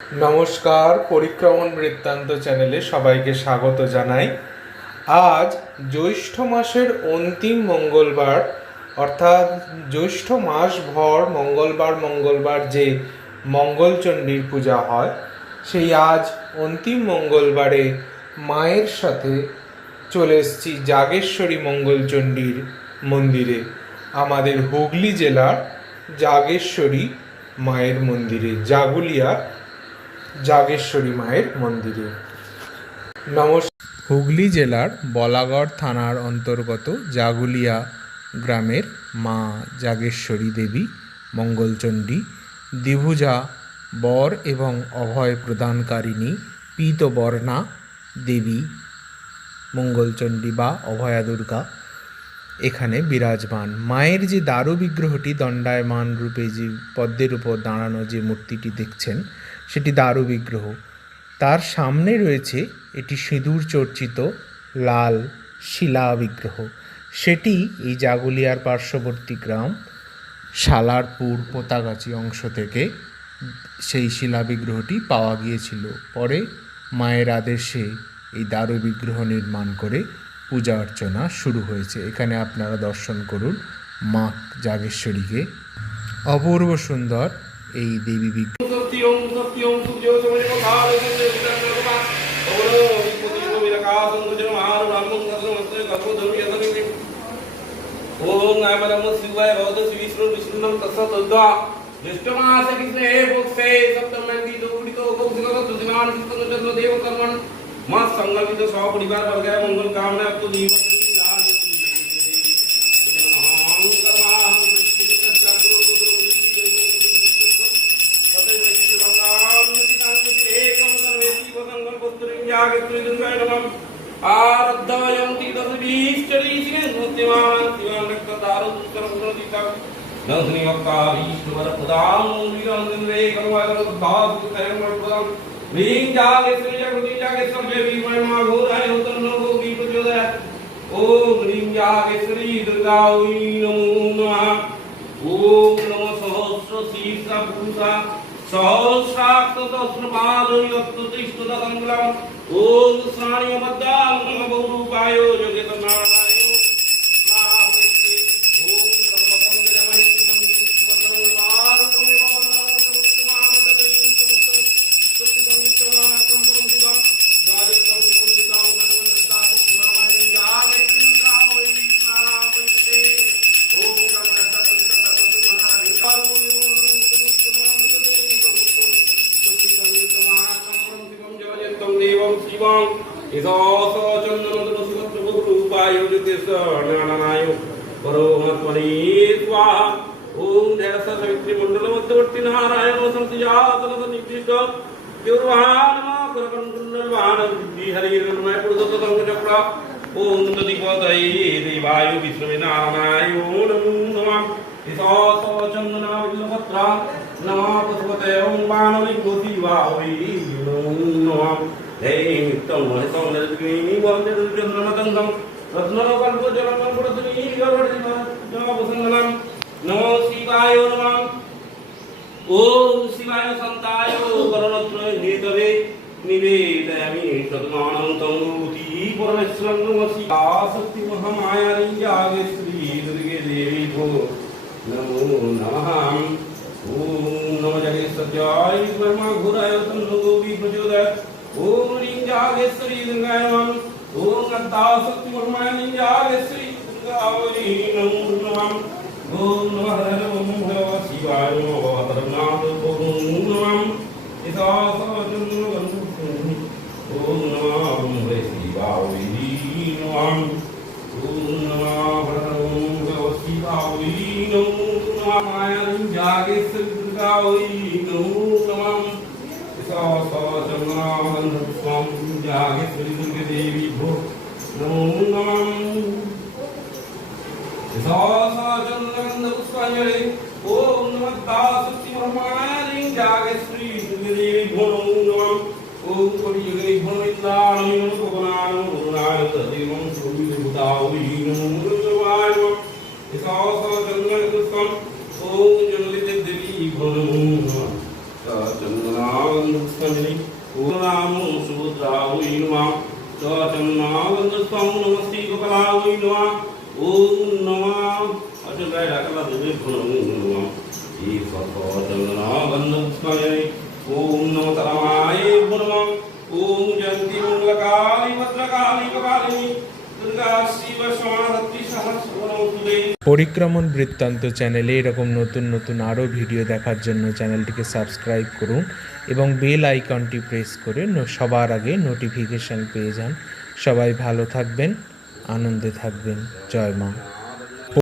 নমস্কার, পরিক্রমণ বৃত্তান্ত চ্যানেলে সবাইকে স্বাগত জানাই। আজ জ্যৈষ্ঠ মাসের অন্তিম মঙ্গলবার, অর্থাৎ জ্যৈষ্ঠ মাসভর মঙ্গলবার যে মঙ্গলচণ্ডীর পূজা হয়, সেই আজ অন্তিম মঙ্গলবারে মায়ের সাথে চলে এসেছি জাগেশ্বরী মঙ্গলচণ্ডীর মন্দিরে, আমাদের হুগলি জেলার জাগেশ্বরী মায়ের মন্দিরে, জাগুলিয়া জাগেশ্বরী মায়ের মন্দিরে। হুগলি জেলার বলাগড় থানার অন্তর্গত জাগুলিয়া গ্রামের মা জাগেশ্বরী দেবী মঙ্গলচণ্ডী দ্বিভুজা বর এবং অভয় প্রদানকারিণী পীতবর্ণা দেবী মঙ্গলচণ্ডী বা অভয়া দুর্গা এখানে বিরাজমান। মায়ের যে দারু বিগ্রহটি দণ্ডায়মান রূপে যে পদ্মের উপর দাঁড়ানো যে মূর্তিটি দেখছেন, সেটি দারু বিগ্রহ। তার সামনে রয়েছে এটি সিঁদুর চর্চিত লাল শিলা বিগ্রহ। সেটি এই জাগুলিয়ার পার্শ্ববর্তী গ্রাম সালারপুর পোতাগাছি অংশ থেকে সেই শিলা বিগ্রহটি পাওয়া গিয়েছিল। পরে মায়ের আদেশে এই দারু বিগ্রহ নির্মাণ করে পূজা অর্চনা শুরু হয়েছে। এখানে আপনারা দর্শন করুন মা জাগেশ্বরীকে। অপূর্ব সুন্দর এই দেবী বিগ্রহ। সপরিবার বর্গায় মঙ্গল কামনা पुष्पाञ्जलि ॐ नमो सुभद्रायै नमः चन्द्रनागन्धस्त्वं नमस्ते गोपालायै नमः ॐ नमः अजगाय राकला देवे नमो नमः चन्द्रनागन्धपुष्पाञ्जलि ॐ नमो तराय नमः ॐ जयन्ती मङ्गलकाली भद्रकाली कपालिनी दुर्गा शिव समाधत्ति सहस्रनमस्तुते। পরিক্রমণ বৃত্তান্ত চ্যানেলে এরকম নতুন নতুন আরও ভিডিও দেখার জন্য চ্যানেলটিকে সাবস্ক্রাইব করুন এবং বেল আইকনটি প্রেস করে সবার আগে নোটিফিকেশান পেয়ে যান। সবাই ভালো থাকবেন, আনন্দে থাকবেন। জয় মা।